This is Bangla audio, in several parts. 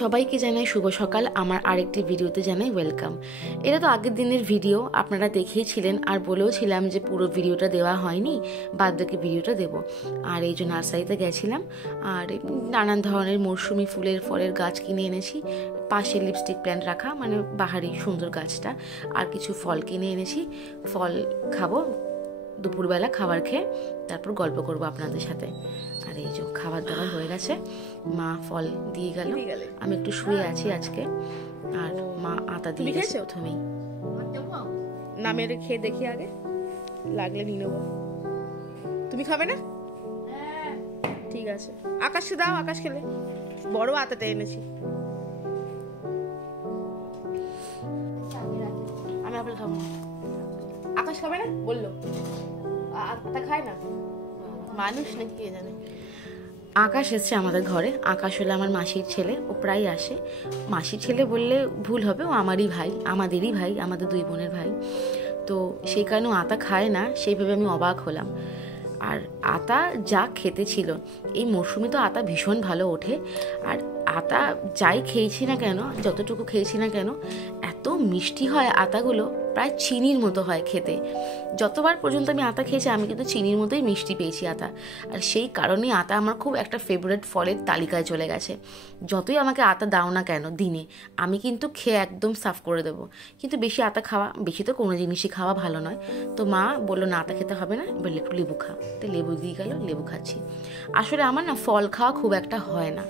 সবাইকে জানাই শুভ সকাল। আমার আরেকটি ভিডিওতে জানাই ওয়েলকাম। এটা তো আগের দিনের ভিডিও, আপনারা দেখেইছিলেন আর বলেও ছিলাম যে পুরো ভিডিওটা দেওয়া হয়নি, বাদ বাকি ভিডিওটা দেবো। আর এই যে নার্সারিতে গেছিলাম আর নানান ধরনের মরশুমি ফুলের ফলের গাছ কিনে এনেছি। পাশে লিপস্টিক প্ল্যান্ট রাখা, মানে বাহারি সুন্দর গাছটা। আর কিছু ফল কিনে এনেছি, ফল খাবো দুপুরবেলা, খাবার খেয়ে তারপর গল্প করবো আপনাদের সাথে। আর এই যে খাবার দাবার হয়ে গেছে, মা ফল দিয়ে গেল, আমি একটু শুয়ে আছি আজকে। আর মা আটা দিয়ে গেছে প্রথমেই। না মেরে খেয়ে দেখি, আগে লাগলে নিয়ে নেবো। তুমি খাবে না? ঠিক আছে, আকাশকে দাও, আকাশ খেলে। বড় আতাটা এনেছি। আমি আপেল খাবো না। আকাশ খাবে না বললো, আতা খায় না, মানুষ নাকি কে জানে। আকাশ এসছে আমাদের ঘরে। আকাশ হলো আমার মাসির ছেলে, ও প্রায় আসে। মাসির ছেলে বললে ভুল হবে, ও আমারই ভাই, আমাদেরই ভাই, আমাদের দুই বোনের ভাই। তো সেই কারণে আতা খায় না, সেইভাবে আমি অবাক হলাম। আর আতা যা খেতে ছিল, এই মরশুমে তো আতা ভীষণ ভালো ওঠে। আর আতা যাই খেয়েছি না কেন, যতটুকু খেয়েছি না কেন, এত মিষ্টি হয় আতাগুলো, প্রায় চিনির মতো হয় খেতে। যতবার পর্যন্ত আমি আতা খেয়েছি আমি কিন্তু চিনির মতোই মিষ্টি পেয়েছি আতা। আর সেই কারণেই আতা আমার খুব একটা ফেভারিট ফলের তালিকায় চলে গেছে। যতই আমাকে আতা দাও না কেন দিনে, আমি কিন্তু খেয়ে একদম সাফ করে দেবো। কিন্তু বেশি আতা খাওয়া, বেশি তো কোনো জিনিসই খাওয়া ভালো নয়। তো মা বললো না, আতা খেতে হবে না, এবার একটু লেবু খা। তো লেবু দিয়ে গেল, লেবু খাচ্ছি। আসলে আমার না ফল খাওয়া খুব একটা হয় না।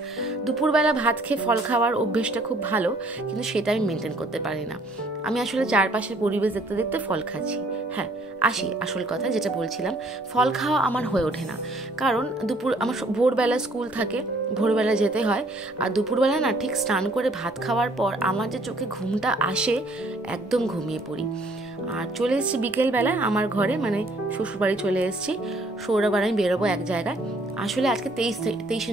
দুপুরবেলা ভাত খেয়ে ফল খাওয়ার অভ্যেসটা খুব ভালো, কিন্তু সেটা আমি মেনটেন করতে পারি না। আমি আসলে চারপাশের পরিবেশ দেখতে দেখতে ফল খাচ্ছি। হ্যাঁ, আসল কথা যেটা বলছিলাম, ফল খাওয়া আমার হয়ে ওঠে না। কারণ আমার ভোরবেলা স্কুল থাকে, ভোরবেলা যেতে হয়। আর দুপুরবেলা না ঠিক স্নান করে ভাত খাওয়ার পর আমার যে চোখে ঘুমটা আসে, একদম ঘুমিয়ে পড়ি। আর চলে এসেছি বিকেলবেলা আমার ঘরে, মানে শ্বশুরবাড়ি চলে এসেছি। সৌরভ আর আমি বেরোবো এক জায়গায়। আসলে আজকে 23শে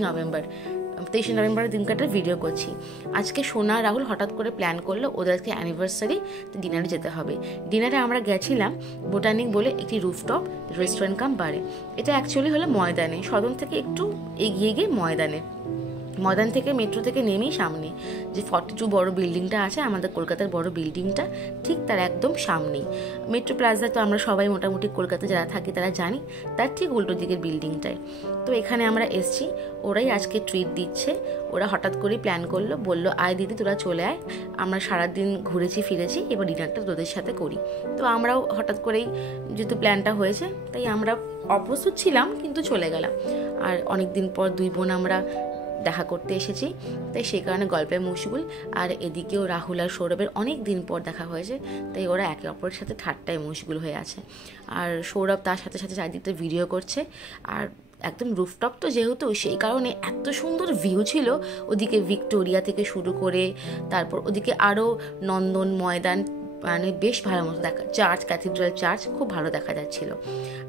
নভেম্বরের দিনকাটা ভিডিও করছি। আজকে সোনা রাহুল হঠাৎ করে প্ল্যান করলো, ওদের আজকে অ্যানিভার্সারি, তো ডিনারে যেতে হবে। ডিনারে আমরা গেছিলাম বোটানিক বলে একটি রুফটপ রেস্টুরেন্ট কাম বারে। এটা অ্যাকচুয়ালি হলো ময়দানে, সদন থেকে একটু এগিয়ে গিয়ে ময়দান থেকে মেট্রো থেকে নেমেই সামনে যে 42 বড় বিল্ডিংটা আছে, আমাদের কলকাতার বড় বিল্ডিংটা, ঠিক তার একদম সামনেই মেট্রো প্লাজা। তো আমরা সবাই মোটামুটি কলকাতা যারা থাকি তারা জানি, তার ঠিক উল্টো দিকের বিল্ডিংটায়। তো এখানে আমরা এসছি, ওরাই আজকে ট্রিট দিচ্ছে। ওরা হঠাৎ করেই প্ল্যান করলো, বললো আয় দিদি তোরা চলে আয়, আমরা সারাদিন ঘুরেছি ফিরেছি, এবার ডিনারটা তোদের সাথে করি। তো আমরাও হঠাৎ করেই যেহেতু প্ল্যানটা হয়েছে, তাই আমরা অপ্রস্তুত ছিলাম, কিন্তু চলে গেলাম। আর অনেকদিন পর দুই বোন আমরা দেখা করতে এসেছি, তাই সেই কারণে গল্পে মশগুল। আর এদিকেও রাহুল আর সৌরভের অনেক দিন পর দেখা হয়েছে, তাই ওরা একে অপরের সাথে ঠাট্টায় মশগুল হয়ে আছে। আর সৌরভ তার সাথে সাথে চারিদিকটা ভিডিও করছে। আর একদম রুফটপ তো যেহেতু, সেই কারণে এত সুন্দর ভিউ ছিল। ওদিকে ভিক্টোরিয়া থেকে শুরু করে তারপর ওদিকে আরও নন্দন ময়দান, মানে বেশ ভালো মতো দেখা, চার্চ, ক্যাথিড্রাল চার্চ খুব ভালো দেখা যাচ্ছিল।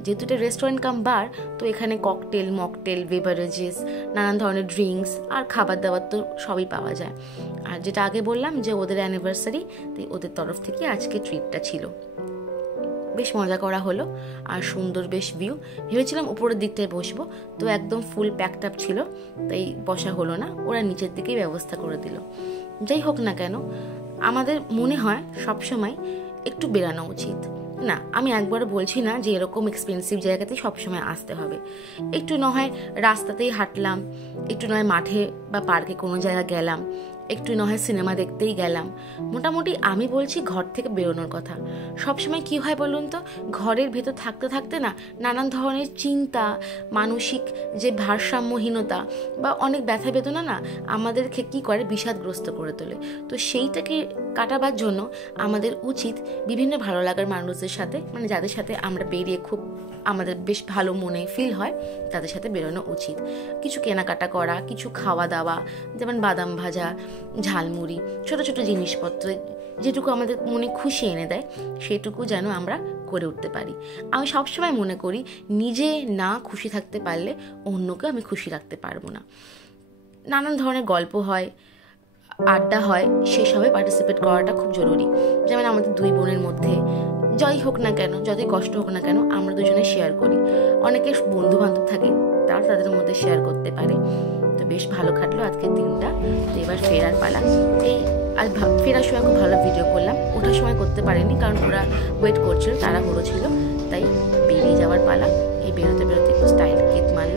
যেহেতু এটা রেস্টুরেন্ট কাম বার, তো এখানে ককটেল, মকটেল, বেভারেজেস, নানান ধরনের ড্রিঙ্কস আর খাবার দাবার তো সবই পাওয়া যায়। আর যেটা আগে বললাম যে ওদের অ্যানিভার্সারি, তাই ওদের তরফ থেকে আজকে ট্রিপটা ছিল। বেশ মজা করা হলো। আর সুন্দর বেশ ভিউ। ভেবেছিলাম উপরের দিকটায় বসবো, তো একদম ফুল প্যাকড আপ ছিল, তাই বসা হলো না। ওরা নিচের দিকেই ব্যবস্থা করে দিল। যাই হোক না কেন, আমাদের মনে হয় সবসময় একটু বেরানো উচিত। না, আমি একবারও বলছি না যে এরকম এক্সপেন্সিভ জায়গাতেই সবসময় আসতে হবে। একটু নয় রাস্তাতেই হাঁটলাম, একটু নয় মাঠে বা পার্কে কোনো জায়গা গেলাম, একটু নয় সিনেমা দেখতেই গেলাম। মোটামুটি আমি বলছি ঘর থেকে বেরোনোর কথা। সবসময় কি হয় বলুন তো, ঘরের ভেতর থাকতে থাকতে না নানান ধরনের চিন্তা, মানসিক যে ভারসাম্যহীনতা বা অনেক ব্যথা বেদনা না আমাদেরকে কী করে, বিষাদগ্রস্ত করে তোলে। তো সেইটাকে কাটাবার জন্য আমাদের উচিত বিভিন্ন ভালো লাগার মানুষদের সাথে, মানে যাদের সাথে আমরা বেরিয়ে খুব আমাদের বেশ ভালো মনে ফিল হয়, তাদের সাথে বেরোনো উচিত। কিছু কেনাকাটা করা, কিছু খাওয়া দাওয়া, যেমন বাদাম ভাজা, ঝালমুড়ি, ছোট ছোট জিনিসপত্র, যেটুকু আমাদের মনে খুশি এনে দেয়, সেটুকু যেন আমরা করে উঠতে পারি। আমি সবসময় মনে করি নিজে না খুশি থাকতে পারলে অন্যকে আমি খুশি রাখতে পারবো না। নানান ধরনের গল্প হয়, আড্ডা হয়, সেসবে পার্টিসিপেট করাটা খুব জরুরি। যেমন আমাদের দুই বোনের মধ্যে যাই হোক না কেন, যতই কষ্ট হোক না কেন, আমরা দুজনে শেয়ার করি। অনেকে বন্ধু বান্ধব থাকে, তারা তাদের মধ্যে শেয়ার করতে পারে। তো বেশ ভালো কাটলো আজকের দিনটা। ফেরার পালা। এই আর ফেরার সময় খুব ভালো ভিডিও করলাম, ওঠার সময় করতে পারিনি কারণ ওরা ওয়েট করছিল, তাড়াহুড়ো ছিল, তাই বেরিয়ে যাওয়ার পালা। এই বেরোতে বেরোতে একটু স্টাইল কিট মারলাম।